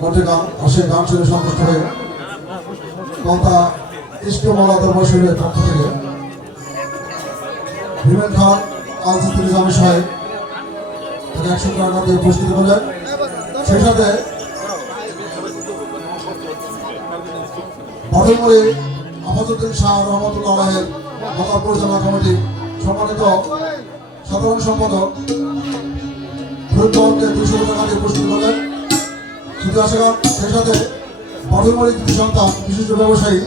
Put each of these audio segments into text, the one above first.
কণ্ঠে গান আসে, গান শুনে সন্তুষ্ট হয়ে কলতা ইস্টমালা দরবার শরীরের পক্ষ থেকে হিমেন খান আলসিস্তি নিজামী সাহেব তাকে 100 টাকা দিয়ে পুরস্কৃত করলেন। সেই সাথে বড়মুড়ি আফাজউদ্দিন শাহ রহমতুল্লাহ আলাইহির মহা পরিচালনা কমিটি সম্মানিত সাধারণ সম্পাদক ফরিদকে 200 টাকা দিয়ে পুরস্কৃত করলেন। শুধু আসেন সেই সাথে বড়মুড়ি কৃতি সন্তান বিশিষ্ট ব্যবসায়ী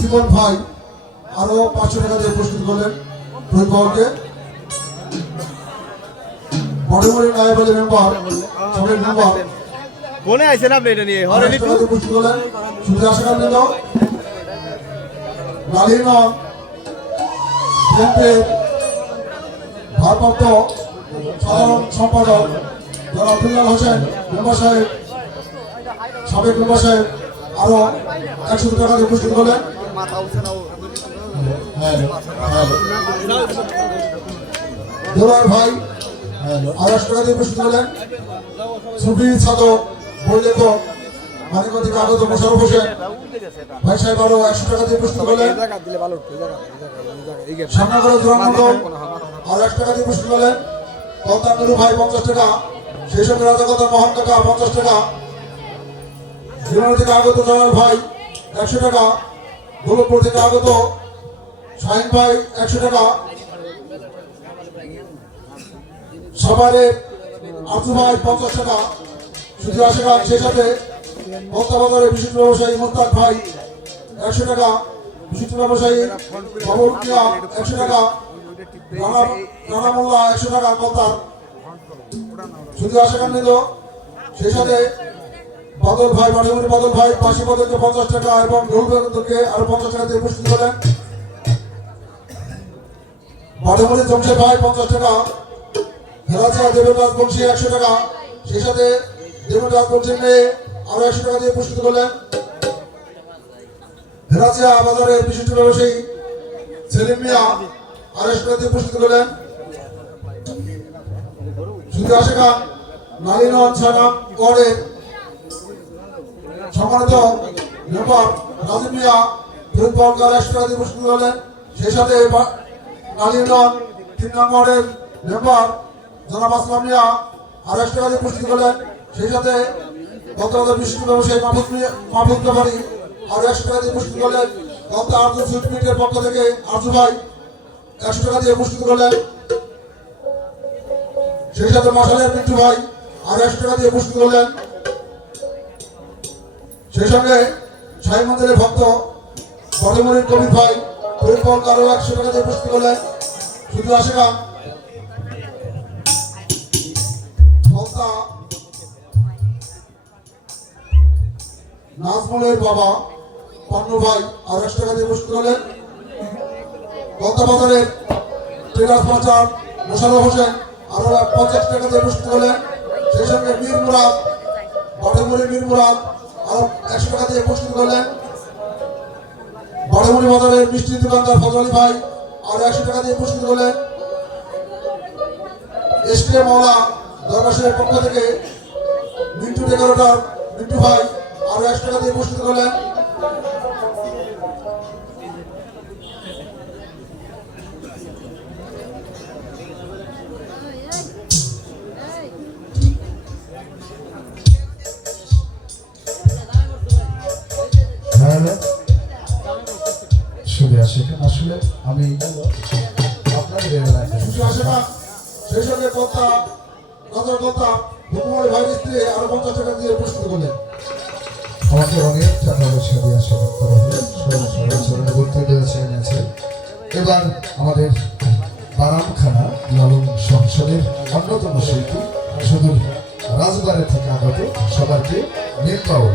জীবন ভাই আরো 500 টাকা দিয়ে পুরস্কৃত করলেন ফরিদকে। বড়মুড়ি নায়েব আলী মেম্বার সবাই মেম্বার কোনে আইছেন আপনি এটা নিয়ে হরে নিতু পুরস্কৃত করলেন। শুধু আসেন বৃন্দ লালিনন বিএনপির ভারপ্রাপ্ত সাধারণ সম্পাদক জনাব আব্দুল্লাহ হোসেন মেম্বার সাহেব, সাবেক মেম্বার সাহেব আরো 100 টাকা দিয়ে পুরস্কৃত করলেন। দুলার ভাই আর 100 টাকা দিয়ে পুরস্কৃত করলেন। সুফি সাধক বই লেখক মানিকগঞ্জ থেকে আগত মোশারফ হোসেন ভাই সাহেব আরো 100 টাকা দিয়ে পুরস্কৃত করলেন। শ্যামনগরের জোরান মন্ডল আর 100 টাকা দিয়ে পুরস্কৃত করলেন। কলতার নুরু ভাই 50 টাকা, সেই সঙ্গে রাজাকতার মোহন টাকা 50 টাকা, জীবন থেকে আগত জালাল ভাই 100 টাকা, গোলকপুর থেকে আগত শাহিন ভাই 100 টাকা, সবারে আরজু ভাই 50 টাকা, শুধু আসে গান। সেই সাথে কলতাবাজারের বিশিষ্ট ব্যবসায়ী মোস্তাক ভাই 100 টাকা, বিশিষ্ট ব্যবসায়ী বাবুল মিয়া 100 টাকা, রানা মোল্লা 100 টাকা কলতার শুধু আসে গান নিল। সেই সাথে বাদল ভাই মানিমুনি বাদল ভাই পাশি পদকে 50 টাকা এবং রুল বেগমকে আরো 50 টাকা দিয়ে পুরস্কৃত করলেন। মানিমুনি জমশেদ ভাই 50 টাকা, হেরাচিয়া দেবেন্দ্রনাথ বংশী 100 টাকা, সেই সাথে দেবেন্দ্রনাথ বংশীর মেয়ে আরো 100 টাকা দিয়ে পুরস্কৃত করলেন। হেরাচিয়া বাজারের বিশিষ্ট ব্যবসায়ী সেলিম মিয়া আরো 100 টাকা দিয়ে পুরস্কৃত করলেন। শুধু আসে গান নালিনন সানাম ওয়ার্ডের সম্মানিত মেম্বার রাজিম মিয়া ফরিদকে 100 টাকা দিয়ে পুরস্কৃত করলেন। সেই সাথে নালিনন 3 নং ওয়ার্ডের মেম্বার জনাব আসলাম মিয়া আর 100 টাকা দিয়ে পুরস্কৃত করলেন। সেই সাথে কলকাতার বিশিষ্ট ব্যবসায়ী মাহফুজ ব্যাপারী আর 100 টাকা দিয়ে পুরস্কৃত করলেন। কলকাতা আর্জু সুইটমিটের পক্ষ থেকে আর্জু ভাই 100 টাকা দিয়ে পুরস্কৃত করলেন। সেই সাথে মশালের মিন্টু ভাই আর 100 টাকা দিয়ে পুরস্কৃত করলেন। সেই সঙ্গে সাই মন্দিরের ভক্ত বড়মুড়ির কবি ভাই ফরিদকে আরো 100 টাকা দিয়ে পুরস্কৃত করলেন। শুধু আসে গান কলতা নাজমুলের বাবা পান্নু ভাই আর 100 টাকা দিয়ে পুরস্কৃত করলেন। কলতা বাজারের ট্রেডার্স মাস্টার মোশারফ হোসেন আরো 50 টাকা দিয়ে পুরস্কৃত করলেন। সেই সঙ্গে মীর মুরাদ বড়মুড়ির মীর মুরাদ আরো 100 টাকা দিয়ে পুরস্কৃত করলেন। বড়মুড়ি বাজারের মিষ্টি দোকানদার ফজলি ভাই আর 100 টাকা দিয়ে পুরস্কৃত করলেন। এসকে মাওলা দরবারের পক্ষ থেকে মিন্টু ডেকোরেটর মিন্টু ভাই আর 100 টাকা দিয়ে পুরস্কৃত করলেন। আসলে আমি আপনাদের সেই সঙ্গে কলতা রাজার কলতা হুকুমের ভাইয়ের স্ত্রী আরো 50 টাকা দিয়ে পুরস্কৃত করলেন। আমাকে অনেক টাকা পয়সা দিয়ে আশীর্বাদ করা হয়েছে। এবার আমাদের বারামখানা লালন সংসদের অন্যতম শিল্পী শুধু রাজবাড়ি থেকে আগত সবাইকে নীল পাও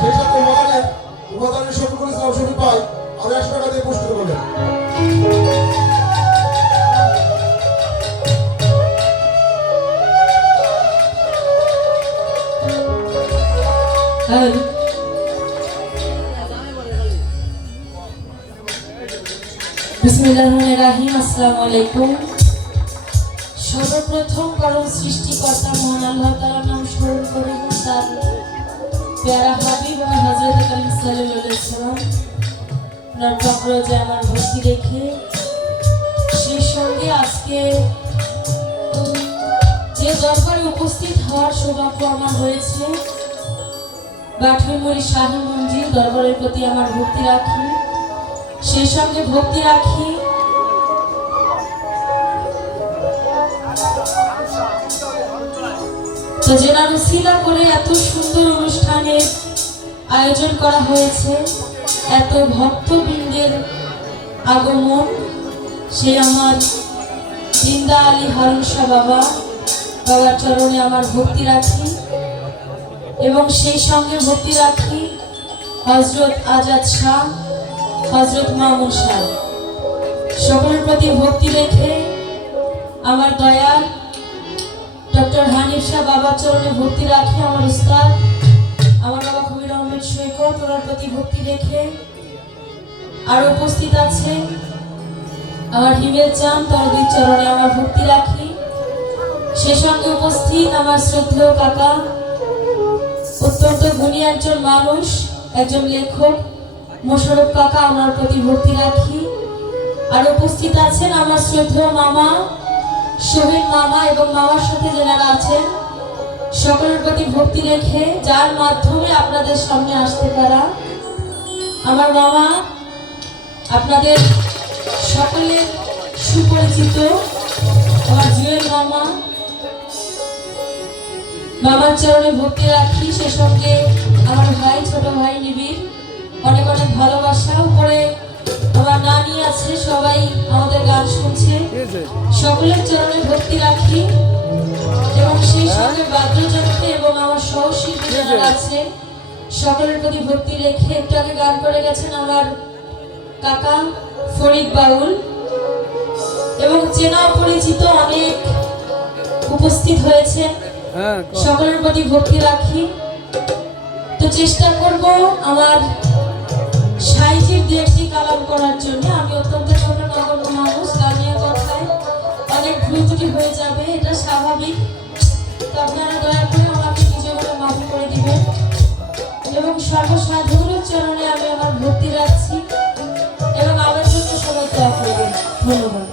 সেই সাথে উপাদানের শফিকুল ইসলাম শফিক ভাই আর 100 টাকা দিয়ে পুরস্কৃত করলেন। বিসমিল্লাহিররহমানিররহিম। আসসালামু আলাইকুম। সর্বপ্রথম কারণ সৃষ্টিকর্তা মহান আল্লাহ তাআলার নাম স্মরণ করে এবং তার প্যারা হাবিব এবং হযরত করিম সাল্লাল্লাহু আলাইহি ওয়াসাল্লাম ওনার চক্রজে আমার ভক্তি রেখে সেই সঙ্গে আজকে যে দরবারে উপস্থিত হওয়ার সৌভাগ্য আমার হয়েছে, বাঠুরমুড়ি শাহী মঞ্জিল দরবারের প্রতি আমার ভক্তি রাখি, সেই সঙ্গে ভক্তি রাখি তো যেনার উসিলা করে এত সুন্দর অনুষ্ঠানের আয়োজন করা হয়েছে, এত ভক্তবৃন্দের আগমন, সে আমার জিন্দা আলী হারুন শাহ বাবার চরণে আমার ভক্তি রাখি এবং সেই সঙ্গে ভক্তি রাখি হযরত আজাদ শাহ, হযরত মামুন শাহ, সকলের প্রতি ভক্তি রেখে আমার দয়াল ডক্টর হানিফ শাহ বাবার চরণে ভক্তি রাখি, আমার উস্তাদ আমার বাবা কবির আহমেদ সৈকত ওনার প্রতি ভক্তি রেখে আর উপস্থিত আছে আমার হিমেল চাঁদ, তার দুই চরণে আমার ভক্তি রাখি, সে সঙ্গে উপস্থিত আমার শ্রদ্ধেয় কাকা, অত্যন্ত গুণী একজন মানুষ, একজন লেখক মোশাররফ কাকা, ওনার প্রতি ভক্তি রাখি। আর উপস্থিত আছেন আমার শ্রদ্ধেয় মামা শহীদ মামা এবং মামার সাথে যারা আছেন সকলের প্রতি ভক্তি রেখে, যার মাধ্যমে আপনাদের সামনে আসতে পারা আমার মামা, আপনাদের সকলের সুপরিচিত আমার জুয়েল মামা, মামার চরণে ভক্তি রাখি, সে সঙ্গে আমার ভাই, ছোট ভাই নিবিড়, অনেক অনেক ভালোবাসা। উপরে আমার নানি আছে, সবাই আমাদের গান শুনছে, সকলের চরণে ভক্তি রাখি এবং সেই সঙ্গে বাদ্যযন্ত্রে এবং আমার সহশিল্পী যারা আছে সকলের প্রতি ভক্তি রেখে একটু আগে গান করে গেছেন আমার কাকা ফরিদ বাউল এবং চেনা পরিচিত অনেক উপস্থিত হয়েছে, সকলের প্রতি ভক্তি রাখি। তো চেষ্টা করব আমার সাইজির দু একটি কালাম করার জন্য। আমি অত্যন্ত ছোট নগণ্য মানুষ, গানের কথায় অনেক ভুল ত্রুটি হয়ে যাবে, এটা স্বাভাবিক। তো আপনারা দয়া করে আমাকে নিজে বলে মাফি করে দিবেন এবং সর্বসাধারণের চরণে আমি আমার ভক্তি রাখছি এবং আমার জন্য সবাই দয়া করবেন। ধন্যবাদ।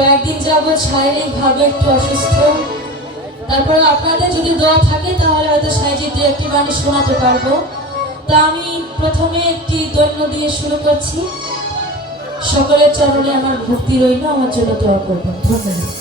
কয়েকদিন যাবৎ শারীরিকভাবে একটু অসুস্থ, তারপর আপনাদের যদি দোয়া থাকে তাহলে হয়তো সাইজির দু একটি বাণী শোনাতে পারবো। তা আমি প্রথমে একটি দৈন্য দিয়ে শুরু করছি। সকলের চরণে আমার ভক্তি রইল, আমার জন্য দোয়া করবেন। ধন্যবাদ।